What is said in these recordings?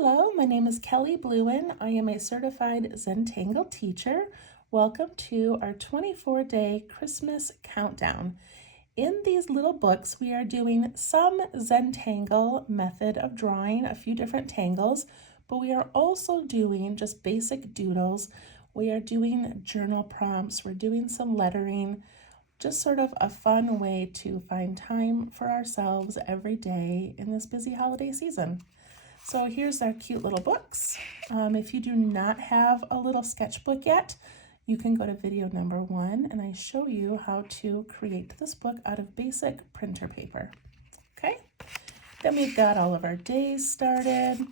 Hello, my name is Kelly Bluen. I am a certified Tangle teacher. Welcome to our 24-day Christmas countdown. In these little books, we are doing some Tangle method of drawing a few different tangles, but we are also doing just basic doodles. We are doing journal prompts. We're doing some lettering, just sort of a fun way to find time for ourselves every day in this busy holiday season. So here's our cute little books. If you do not have a little sketchbook yet, you can go to video number 1 and I show you how to create this book out of basic printer paper. Okay, then we've got all of our days started.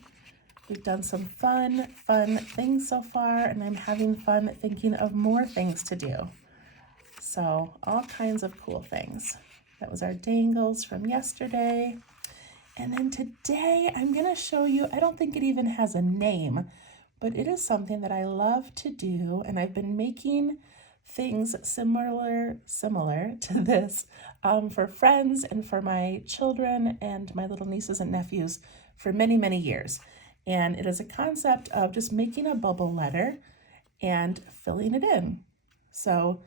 We've done some fun things so far, and I'm having fun thinking of more things to do. So all kinds of cool things. That was our dangles from yesterday. And then today I'm going to show you, I don't think it even has a name, but it is something that I love to do, and I've been making things similar to this for friends and for my children and my little nieces and nephews for many years. And it is a concept of just making a bubble letter and filling it in. So,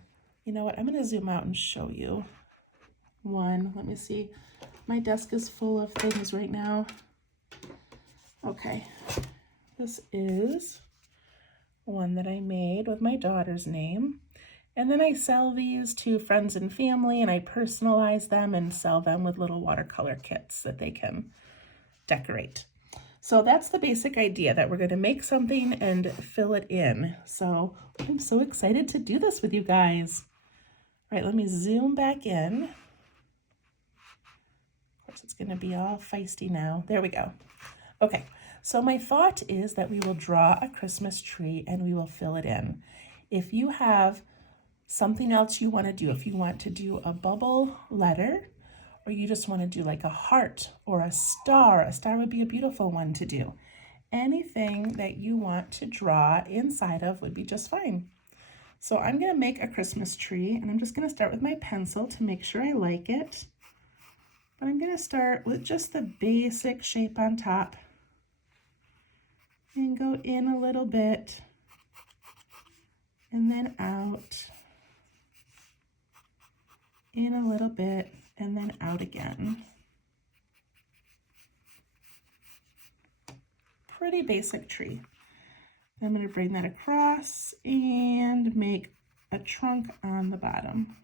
you know what, I'm going to zoom out and show you one. Let me see. My desk is full of things right now. Okay, this is one that I made with my daughter's name. And then I sell these to friends and family, and I personalize them and sell them with little watercolor kits that they can decorate. So that's the basic idea, that we're going to make something and fill it in. So I'm so excited to do this with you guys. All right, let me zoom back in. It's going to be all feisty now. There we go. Okay, so my thought is that we will draw a Christmas tree and we will fill it in. If you have something else you want to do, if you want to do a bubble letter, or you just want to do like a heart or a star would be a beautiful one to do. Anything that you want to draw inside of would be just fine. So I'm going to make a Christmas tree, and I'm just going to start with my pencil to make sure I like it. But I'm going to start with just the basic shape on top and go in a little bit and then out, in a little bit and then out again. Pretty basic tree. I'm going to bring that across and make a trunk on the bottom.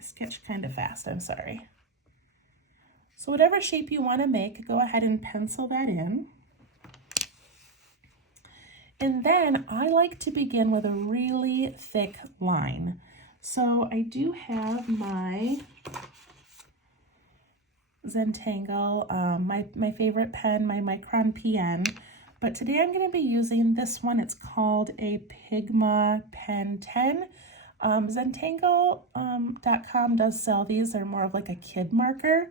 Sketch kind of fast, I'm sorry. So whatever shape you want to make, go ahead and pencil that in. And then I like to begin with a really thick line. So I do have my Zentangle, my favorite pen, my Micron PN, but today I'm going to be using this one. It's called a Pigma Pen 10. Zentangle.com does sell these. They're more of like a kid marker,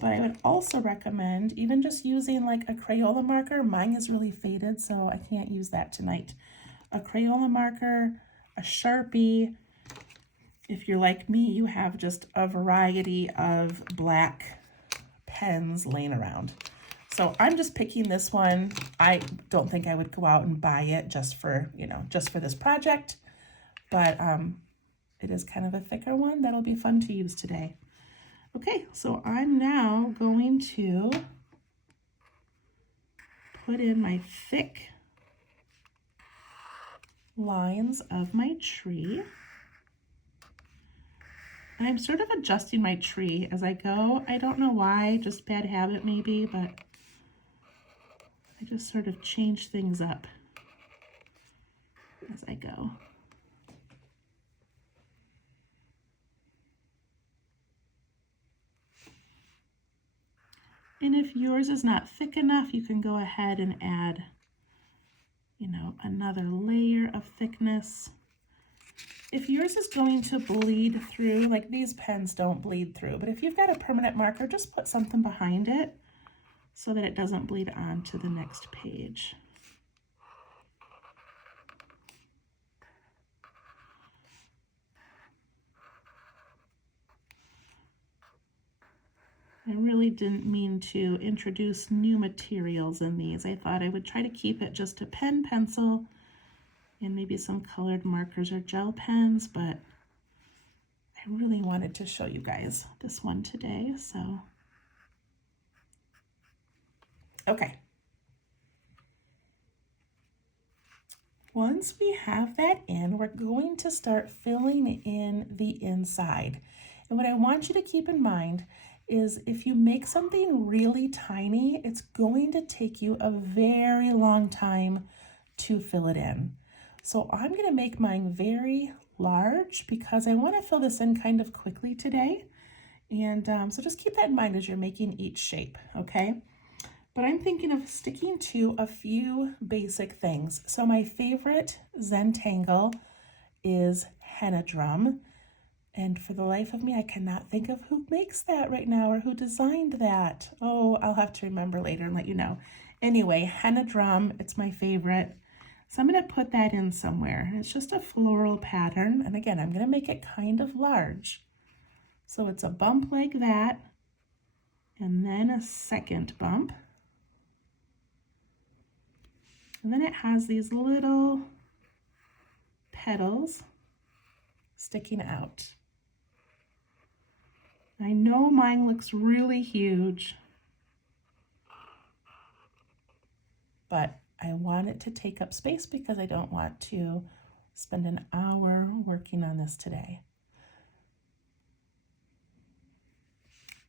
but I would also recommend even just using like a Crayola marker. Mine is really faded, so I can't use that tonight. A Crayola marker, a Sharpie. If you're like me, you have just a variety of black pens laying around. So I'm just picking this one. I don't think I would go out and buy it just for, just for this project. But it is kind of a thicker one that'll be fun to use today. Okay, so I'm now going to put in my thick lines of my tree. And I'm sort of adjusting my tree as I go. I don't know why, just bad habit maybe, but I just sort of change things up as I go. And if yours is not thick enough, you can go ahead and add, another layer of thickness. If yours is going to bleed through, like these pens don't bleed through, but if you've got a permanent marker, just put something behind it so that it doesn't bleed onto the next page. I really didn't mean to introduce new materials in these. I thought I would try to keep it just a pen, pencil, and maybe some colored markers or gel pens, but I really wanted to show you guys this one today, so. Okay. Once we have that in, we're going to start filling in the inside. And what I want you to keep in mind is if you make something really tiny, it's going to take you a very long time to fill it in. So I'm going to make mine very large because I want to fill this in kind of quickly today. And so just keep that in mind as you're making each shape, okay? But I'm thinking of sticking to a few basic things. So my favorite Zentangle is henna drum. And for the life of me, I cannot think of who makes that right now or who designed that. Oh, I'll have to remember later and let you know. Anyway, henna drum, it's my favorite. So I'm going to put that in somewhere. It's just a floral pattern. And again, I'm going to make it kind of large. So it's a bump like that, and then a second bump. And then it has these little petals sticking out. I know mine looks really huge, but I want it to take up space because I don't want to spend an hour working on this today.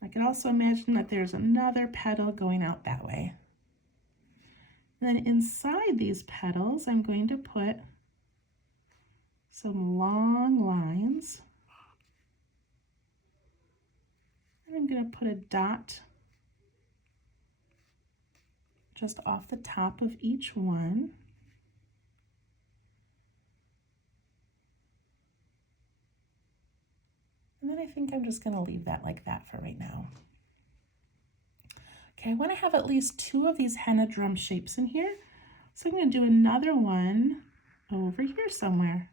I can also imagine that there's another petal going out that way. And then inside these petals, I'm going to put some long lines. And I'm going to put a dot just off the top of each one. And then I think I'm just going to leave that like that for right now. Okay, I want to have at least 2 of these henna drum shapes in here. So I'm going to do another one over here somewhere.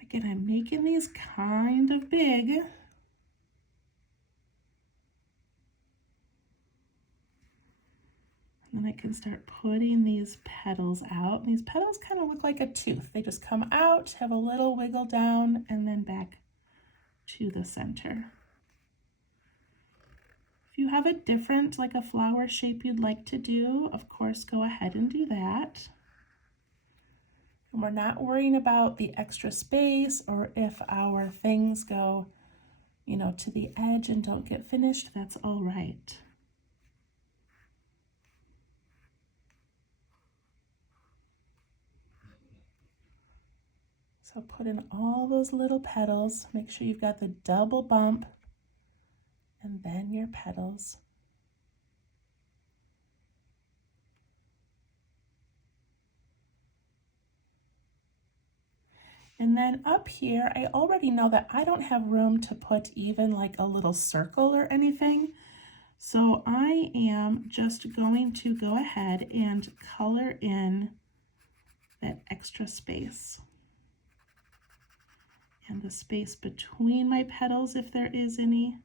Again, I'm making these kind of big. And then I can start putting these petals out. These petals kind of look like a tooth. They just come out, have a little wiggle down, and then back to the center. If you have a different, like a flower shape you'd like to do, of course, go ahead and do that. And we're not worrying about the extra space or if our things go, you know, to the edge and don't get finished, that's all right. So put in all those little petals. Make sure you've got the double bump and then your petals. And then up here, I already know that I don't have room to put even like a little circle or anything. So I am just going to go ahead and color in that extra space. And the space between my petals, if there is any.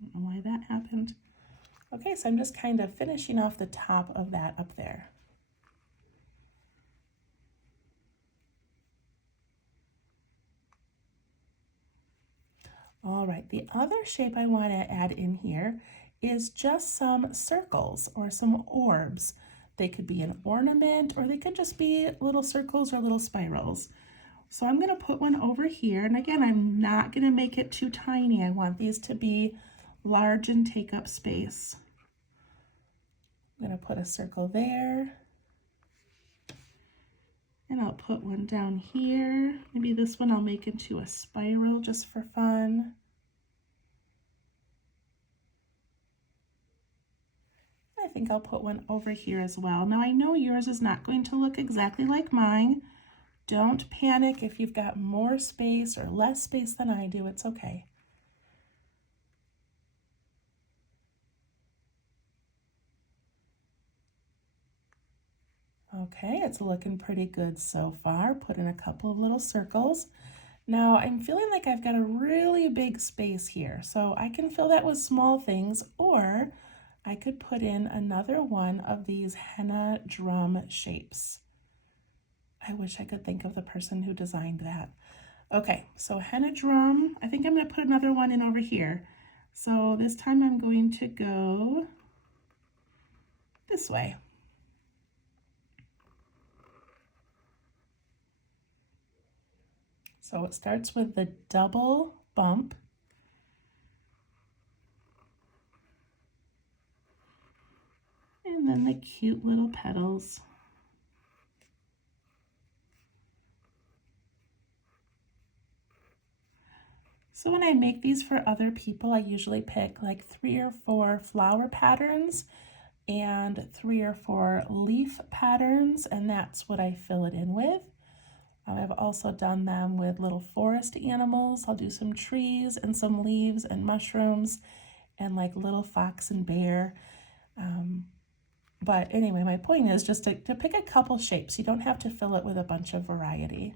I don't know why that happened. Okay, so I'm just kind of finishing off the top of that up there. All right, the other shape I want to add in here is just some circles or some orbs. They could be an ornament or they could just be little circles or little spirals. So I'm going to put one over here. And again, I'm not going to make it too tiny. I want these to be large and take up space. I'm going to put a circle there. And I'll put one down here. Maybe this one I'll make into a spiral just for fun. I think I'll put one over here as well. Now I know yours is not going to look exactly like mine. Don't panic if you've got more space or less space than I do, it's okay. Okay, it's looking pretty good so far. Put in a couple of little circles. Now I'm feeling like I've got a really big space here, so I can fill that with small things, or I could put in another one of these henna drum shapes. I wish I could think of the person who designed that. Okay, so henna drum, I think I'm going to put another one in over here. So this time I'm going to go this way. So it starts with the double bump. And then the cute little petals. So when I make these for other people, I usually pick like 3 or 4 flower patterns and 3 or 4 leaf patterns, and that's what I fill it in with. I've also done them with little forest animals. I'll do some trees and some leaves and mushrooms and like little fox and bear. But anyway, my point is just to pick a couple shapes. You don't have to fill it with a bunch of variety.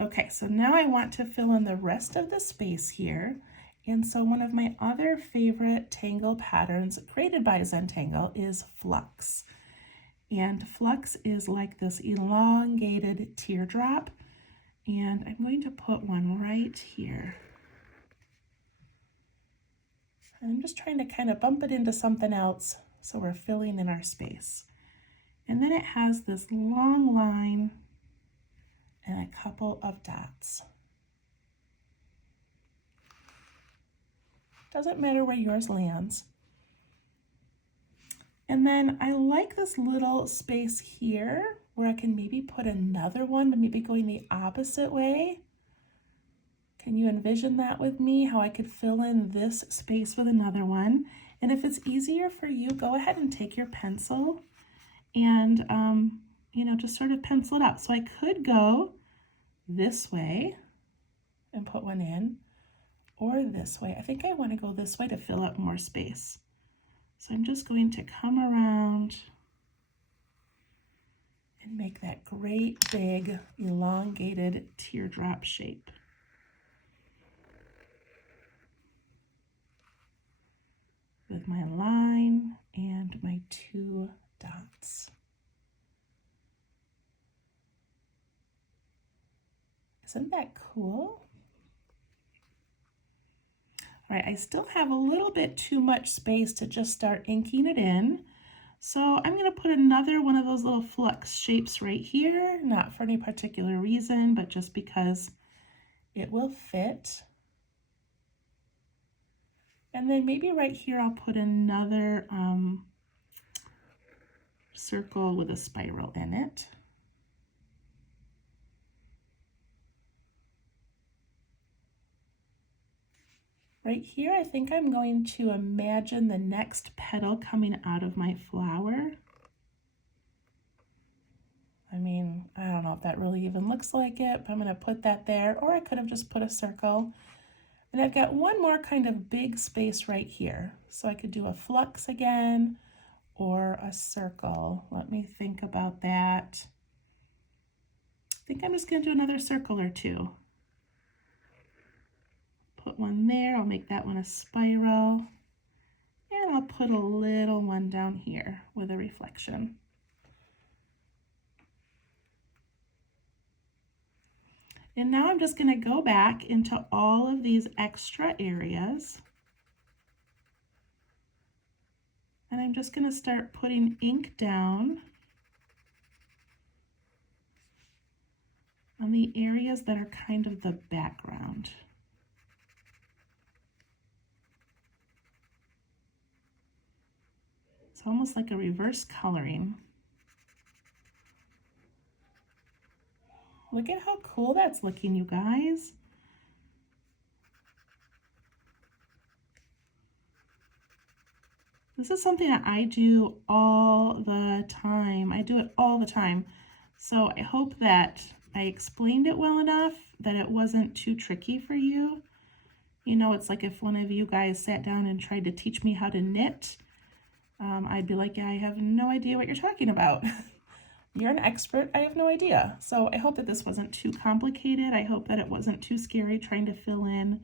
Okay, so now I want to fill in the rest of the space here. And so one of my other favorite tangle patterns created by Zentangle is Flux. And Flux is like this elongated teardrop. And I'm going to put one right here. I'm just trying to kind of bump it into something else so we're filling in our space. And then it has this long line and a couple of dots. Doesn't matter where yours lands. And then I like this little space here where I can maybe put another one, but maybe going the opposite way. Can you envision that with me? How I could fill in this space with another one. And if it's easier for you, go ahead and take your pencil and, just sort of pencil it out. So I could go this way and put one in, or this way. I think I want to go this way to fill up more space. So I'm just going to come around and make that great big elongated teardrop shape. With my line and my 2 dots. Isn't that cool? All right, I still have a little bit too much space to just start inking it in. So I'm going to put another one of those little flux shapes right here, not for any particular reason, but just because it will fit. And then maybe right here I'll put another circle with a spiral in it. Right here, I think I'm going to imagine the next petal coming out of my flower. I mean, I don't know if that really even looks like it, but I'm going to put that there, or I could have just put a circle. And I've got one more kind of big space right here. So I could do a flux again, or a circle. Let me think about that. I think I'm just going to do another circle or 2. Put one there, I'll make that one a spiral, and I'll put a little one down here with a reflection. And now I'm just going to go back into all of these extra areas, and I'm just going to start putting ink down on the areas that are kind of the background. It's almost like a reverse coloring. Look at how cool that's looking, you guys. This is something that I do all the time. I do it all the time. So I hope that I explained it well enough that it wasn't too tricky for you. You know, it's like if one of you guys sat down and tried to teach me how to knit, I'd be like, yeah, I have no idea what you're talking about. You're an expert. I have no idea. So I hope that this wasn't too complicated. I hope that it wasn't too scary trying to fill in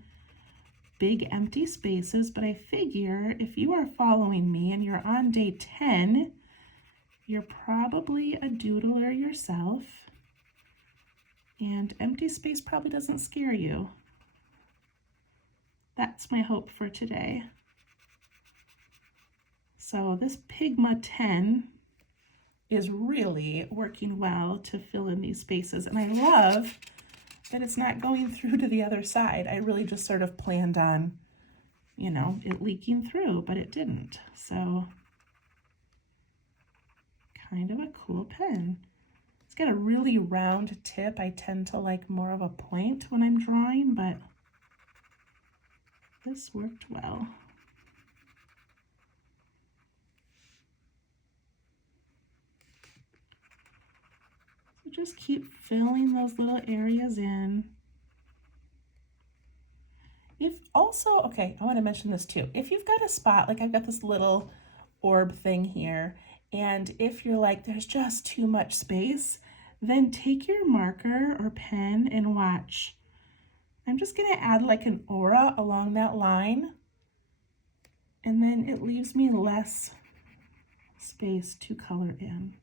big empty spaces, but I figure if you are following me and you're on day 10, you're probably a doodler yourself, and empty space probably doesn't scare you. That's my hope for today. So this Pigma 10 is really working well to fill in these spaces, and I love that it's not going through to the other side. I really just sort of planned on, you know, it leaking through, but it didn't. So kind of a cool pen. It's got a really round tip. I tend to like more of a point when I'm drawing, but this worked well. So just keep filling those little areas in. If also, okay, I want to mention this too. If you've got a spot, like I've got this little orb thing here, and if you're like, there's just too much space, then take your marker or pen and watch. I'm just going to add like an aura along that line, and then it leaves me less space to color in.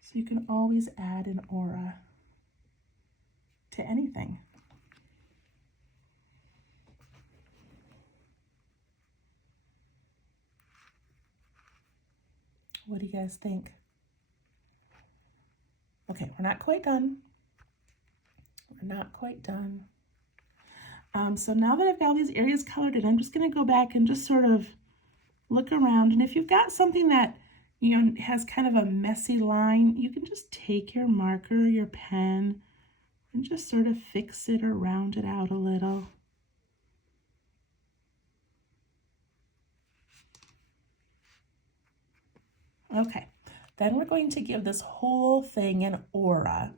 So you can always add an aura to anything. What do you guys think? Okay, we're not quite done. We're not quite done. So now that I've got all these areas colored in, I'm just going to go back and just sort of look around. And if you've got something that, you know, has kind of a messy line, you can just take your marker, your pen, and just sort of fix it or round it out a little. Okay, then we're going to give this whole thing an aura.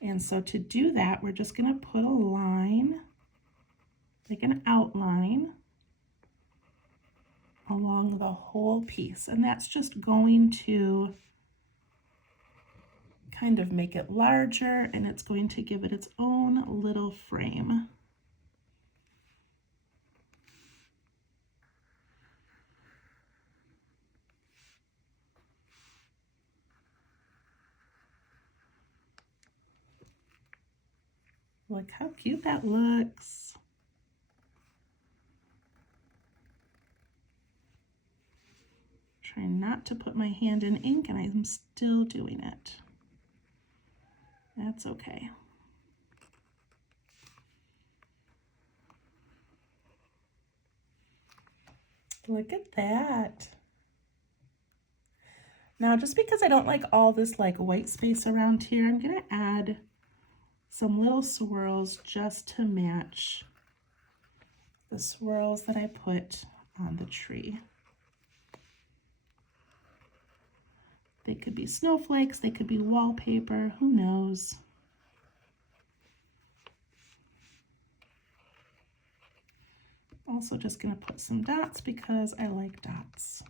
And so to do that, we're just going to put a line, like an outline, along the whole piece. And that's just going to kind of make it larger, and it's going to give it its own little frame. Look how cute that looks. Trying not to put my hand in ink, and I'm still doing it. That's okay. Look at that. Now, just because I don't like all this like white space around here, I'm gonna add some little swirls just to match the swirls that I put on the tree. They could be snowflakes, they could be wallpaper, who knows? Also just gonna put some dots because I like dots.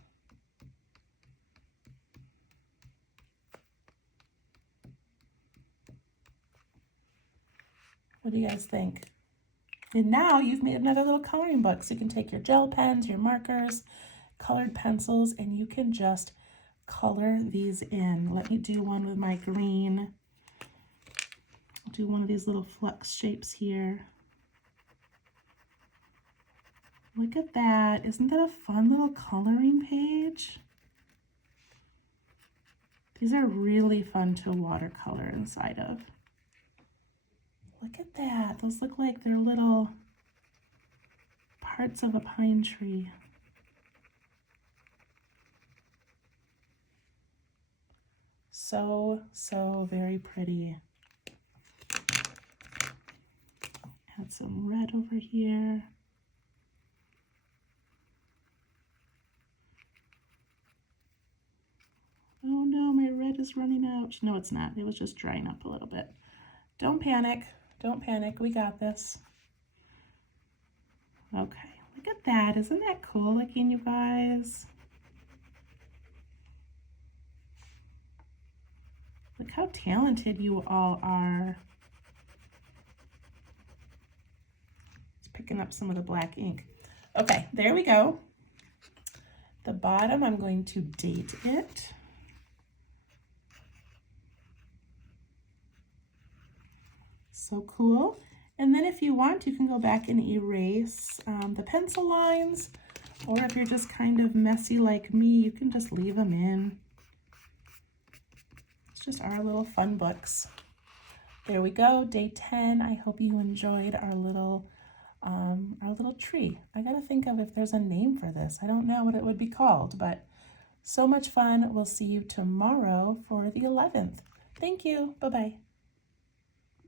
What do you guys think? And now you've made another little coloring book. So you can take your gel pens, your markers, colored pencils, and you can just color these in. Let me do one with my green. I'll do one of these little flux shapes here. Look at that. Isn't that a fun little coloring page? These are really fun to watercolor inside of. Look at that. Those look like they're little parts of a pine tree. So, so very pretty. Add some red over here. Oh no, my red is running out. No, it's not. It was just drying up a little bit. Don't panic. Don't panic. We got this. Okay, look at that. Isn't that cool looking, you guys? Look how talented you all are. Just picking up some of the black ink. Okay, there we go. The bottom, I'm going to date it. So cool. And then if you want, you can go back and erase the pencil lines, or if you're just kind of messy like me, you can just leave them in. It's just our little fun books. There we go, day 10. I hope you enjoyed our little tree. I gotta think of if there's a name for this. I don't know what it would be called, but so much fun. We'll see you tomorrow for the 11th. Thank you. Bye-bye.